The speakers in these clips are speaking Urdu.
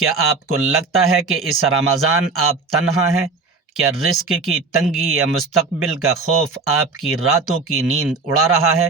کیا آپ کو لگتا ہے کہ اس رمضان آپ تنہا ہیں؟ کیا رزق کی تنگی یا مستقبل کا خوف آپ کی راتوں کی نیند اڑا رہا ہے؟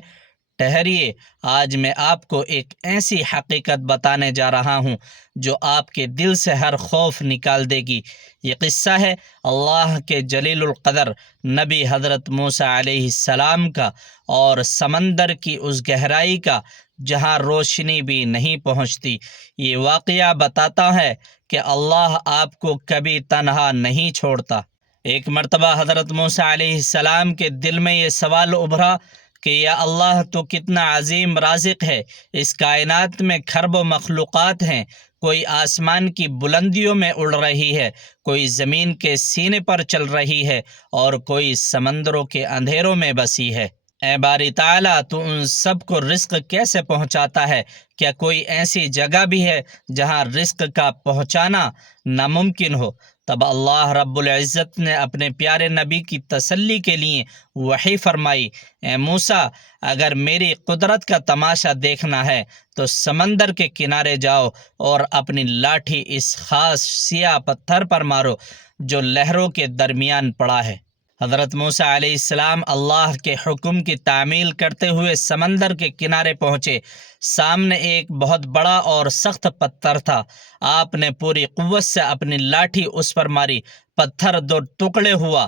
ٹھہریے، آج میں آپ کو ایک ایسی حقیقت بتانے جا رہا ہوں جو آپ کے دل سے ہر خوف نکال دے گی۔ یہ قصہ ہے اللہ کے جلیل القدر نبی حضرت موسیٰ علیہ السلام کا، اور سمندر کی اس گہرائی کا جہاں روشنی بھی نہیں پہنچتی۔ یہ واقعہ بتاتا ہے کہ اللہ آپ کو کبھی تنہا نہیں چھوڑتا۔ ایک مرتبہ حضرت موسیٰ علیہ السلام کے دل میں یہ سوال ابھرا کہ یا اللہ، تو کتنا عظیم رازق ہے، اس کائنات میں کھربوں مخلوقات ہیں، کوئی آسمان کی بلندیوں میں اڑ رہی ہے، کوئی زمین کے سینے پر چل رہی ہے، اور کوئی سمندروں کے اندھیروں میں بسی ہے۔ اے باری تعالیٰ، تو ان سب کو رزق کیسے پہنچاتا ہے؟ کیا کوئی ایسی جگہ بھی ہے جہاں رزق کا پہنچانا ناممکن ہو؟ تب اللہ رب العزت نے اپنے پیارے نبی کی تسلی کے لیے وحی فرمائی، اے موسیٰ، اگر میری قدرت کا تماشا دیکھنا ہے تو سمندر کے کنارے جاؤ اور اپنی لاٹھی اس خاص سیاہ پتھر پر مارو جو لہروں کے درمیان پڑا ہے۔ حضرت موسیٰ علیہ السلام اللہ کے حکم کی تعمیل کرتے ہوئے سمندر کے کنارے پہنچے۔ سامنے ایک بہت بڑا اور سخت پتھر تھا۔ آپ نے پوری قوت سے اپنی لاٹھی اس پر ماری، پتھر دو ٹکڑے ہوا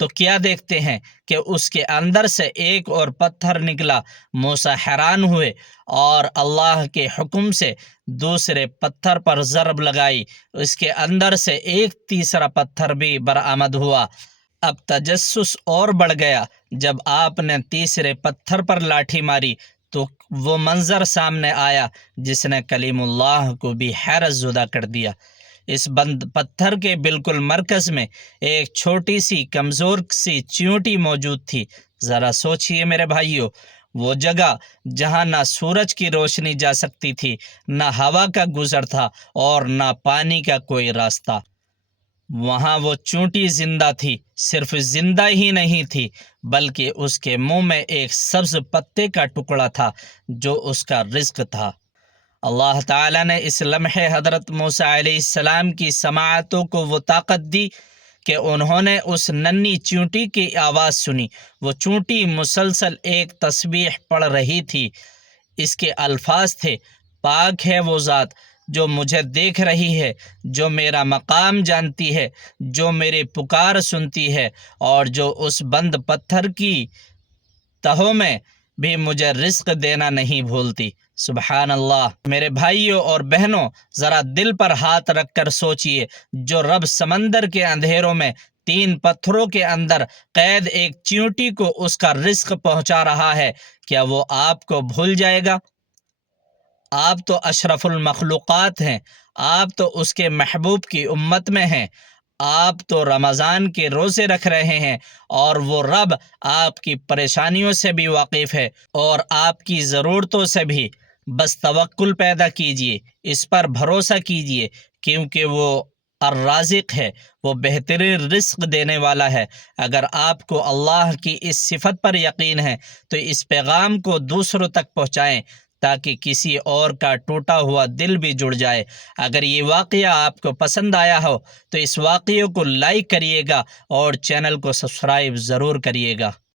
تو کیا دیکھتے ہیں کہ اس کے اندر سے ایک اور پتھر نکلا۔ موسیٰ حیران ہوئے اور اللہ کے حکم سے دوسرے پتھر پر ضرب لگائی، اس کے اندر سے ایک تیسرا پتھر بھی برآمد ہوا۔ اب تجسس اور بڑھ گیا۔ جب آپ نے تیسرے پتھر پر لاٹھی ماری تو وہ منظر سامنے آیا جس نے کلیم اللہ کو بھی حیرت زدہ کر دیا۔ اس بند پتھر کے بالکل مرکز میں ایک چھوٹی سی کمزور سی چیونٹی موجود تھی۔ ذرا سوچئے میرے بھائیو، وہ جگہ جہاں نہ سورج کی روشنی جا سکتی تھی، نہ ہوا کا گزر تھا اور نہ پانی کا کوئی راستہ، وہاں وہ چونٹی زندہ تھی۔ صرف زندہ ہی نہیں تھی بلکہ اس کے منہ میں ایک سبز پتے کا ٹکڑا تھا جو اس کا رزق تھا۔ اللہ تعالیٰ نے اس لمحے حضرت موسیٰ علیہ السلام کی سماعتوں کو وہ طاقت دی کہ انہوں نے اس ننھی چونٹی کی آواز سنی۔ وہ چونٹی مسلسل ایک تسبیح پڑھ رہی تھی۔ اس کے الفاظ تھے، پاک ہے وہ ذات جو مجھے دیکھ رہی ہے، جو میرا مقام جانتی ہے، جو میری پکار سنتی ہے، اور جو اس بند پتھر کی تہوں میں بھی مجھے رزق دینا نہیں بھولتی۔ سبحان اللہ۔ میرے بھائیوں اور بہنوں، ذرا دل پر ہاتھ رکھ کر سوچئے، جو رب سمندر کے اندھیروں میں 3 پتھروں کے اندر قید ایک چیونٹی کو اس کا رزق پہنچا رہا ہے، کیا وہ آپ کو بھول جائے گا؟ آپ تو اشرف المخلوقات ہیں، آپ تو اس کے محبوب کی امت میں ہیں، آپ تو رمضان کے روزے رکھ رہے ہیں، اور وہ رب آپ کی پریشانیوں سے بھی واقف ہے اور آپ کی ضرورتوں سے بھی۔ بس توکل پیدا کیجئے، اس پر بھروسہ کیجئے، کیونکہ وہ الرازق ہے، وہ بہترین رزق دینے والا ہے۔ اگر آپ کو اللہ کی اس صفت پر یقین ہے تو اس پیغام کو دوسروں تک پہنچائیں تاکہ کسی اور کا ٹوٹا ہوا دل بھی جڑ جائے۔ اگر یہ واقعہ آپ کو پسند آیا ہو تو اس واقعے کو لائک کریے گا اور چینل کو سبسکرائب ضرور کریے گا۔